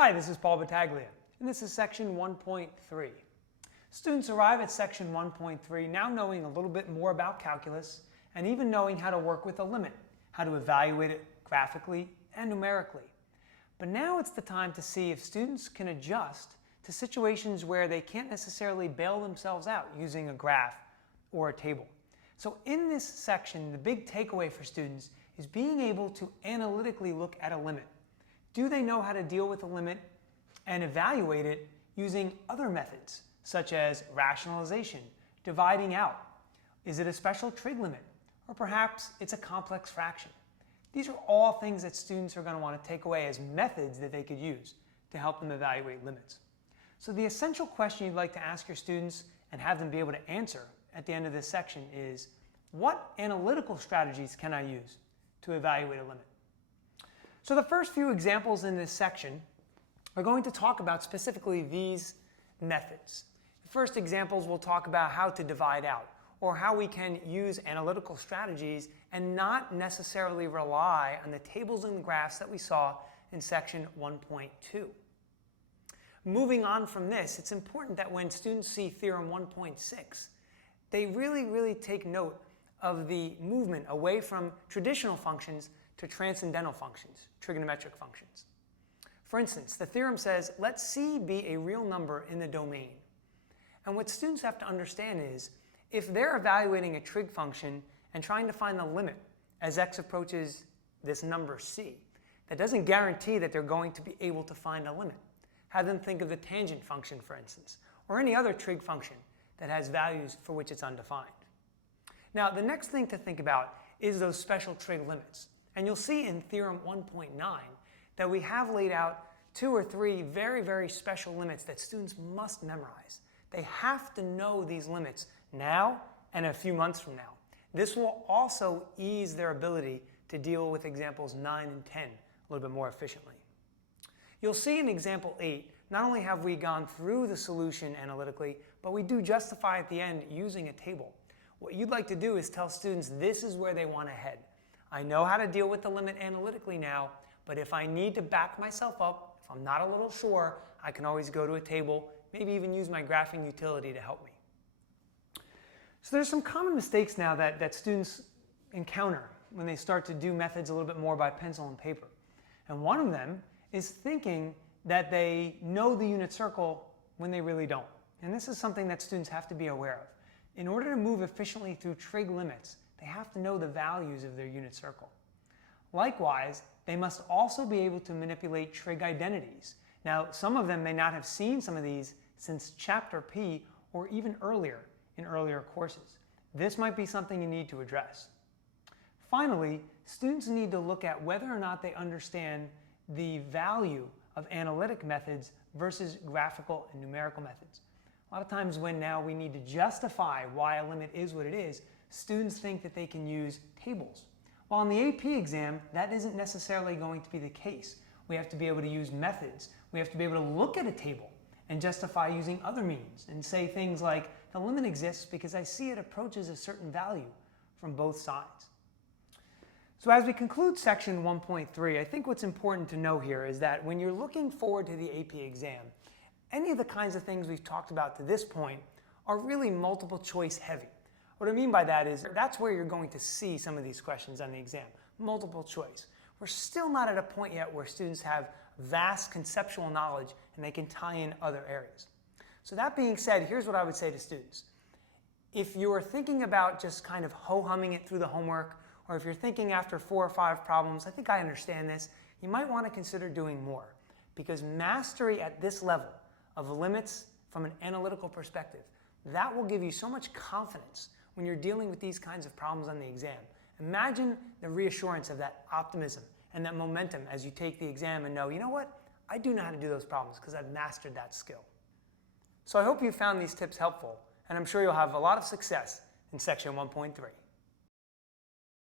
Hi, this is Paul Battaglia, and this is section 1.3. Students arrive at section 1.3 now knowing a little bit more about calculus and even knowing how to work with a limit, how to evaluate it graphically and numerically. But now it's the time to see if students can adjust to situations where they can't necessarily bail themselves out using a graph or a table. So in this section, the big takeaway for students is being able to analytically look at a limit. Do they know how to deal with a limit and evaluate it using other methods, such as rationalization, dividing out? Is it a special trig limit? Or perhaps it's a complex fraction? These are all things that students are going to want to take away as methods that they could use to help them evaluate limits. So the essential question you'd like to ask your students and have them be able to answer at the end of this section is, what analytical strategies can I use to evaluate a limit? So the first few examples in this section are going to talk about specifically these methods. The first examples will talk about how to divide out, or how we can use analytical strategies and not necessarily rely on the tables and graphs that we saw in section 1.2. Moving on from this, it's important that when students see theorem 1.6, they really take note of the movement away from traditional functions to transcendental functions, trigonometric functions. For instance, the theorem says, let C be a real number in the domain. And what students have to understand is, if they're evaluating a trig function and trying to find the limit as x approaches this number C, that doesn't guarantee that they're going to be able to find a limit. Have them think of the tangent function, for instance, or any other trig function that has values for which it's undefined. Now, the next thing to think about is those special trig limits. And you'll see in theorem 1.9 that we have laid out 2 or 3 very special limits that students must memorize. They have to know these limits now and a few months from now. This will also ease their ability to deal with examples 9 and 10 a little bit more efficiently. You'll see in example 8, not only have we gone through the solution analytically, but we do justify at the end using a table. What you'd like to do is tell students this is where they want to head. I know how to deal with the limit analytically now, but if I need to back myself up, if I'm not a little sure, I can always go to a table, maybe even use my graphing utility to help me. So there's some common mistakes now that students encounter when they start to do methods a little bit more by pencil and paper. And one of them is thinking that they know the unit circle when they really don't. And this is something that students have to be aware of. In order to move efficiently through trig limits, they have to know the values of their unit circle. Likewise, they must also be able to manipulate trig identities. Now, some of them may not have seen some of these since chapter P or even earlier in earlier courses. This might be something you need to address. Finally, students need to look at whether or not they understand the value of analytic methods versus graphical and numerical methods. A lot of times when now we need to justify why a limit is what it is, students think that they can use tables. While in the AP exam, that isn't necessarily going to be the case. We have to be able to use methods. We have to be able to look at a table and justify using other means and say things like, the limit exists because I see it approaches a certain value from both sides. So as we conclude section 1.3, I think what's important to know here is that when you're looking forward to the AP exam, any of the kinds of things we've talked about to this point are really multiple choice heavy. What I mean by that is that's where you're going to see some of these questions on the exam, multiple choice. We're still not at a point yet where students have vast conceptual knowledge and they can tie in other areas. So that being said, here's what I would say to students. If you're thinking about just kind of ho-humming it through the homework, or if you're thinking after 4 or 5 problems, I think I understand this, you might want to consider doing more. Because mastery at this level of limits from an analytical perspective, that will give you so much confidence when you're dealing with these kinds of problems on the exam. Imagine the reassurance of that optimism and that momentum as you take the exam and know, you know what, I do know how to do those problems because I've mastered that skill. So I hope you found these tips helpful, and I'm sure you'll have a lot of success in section 1.3.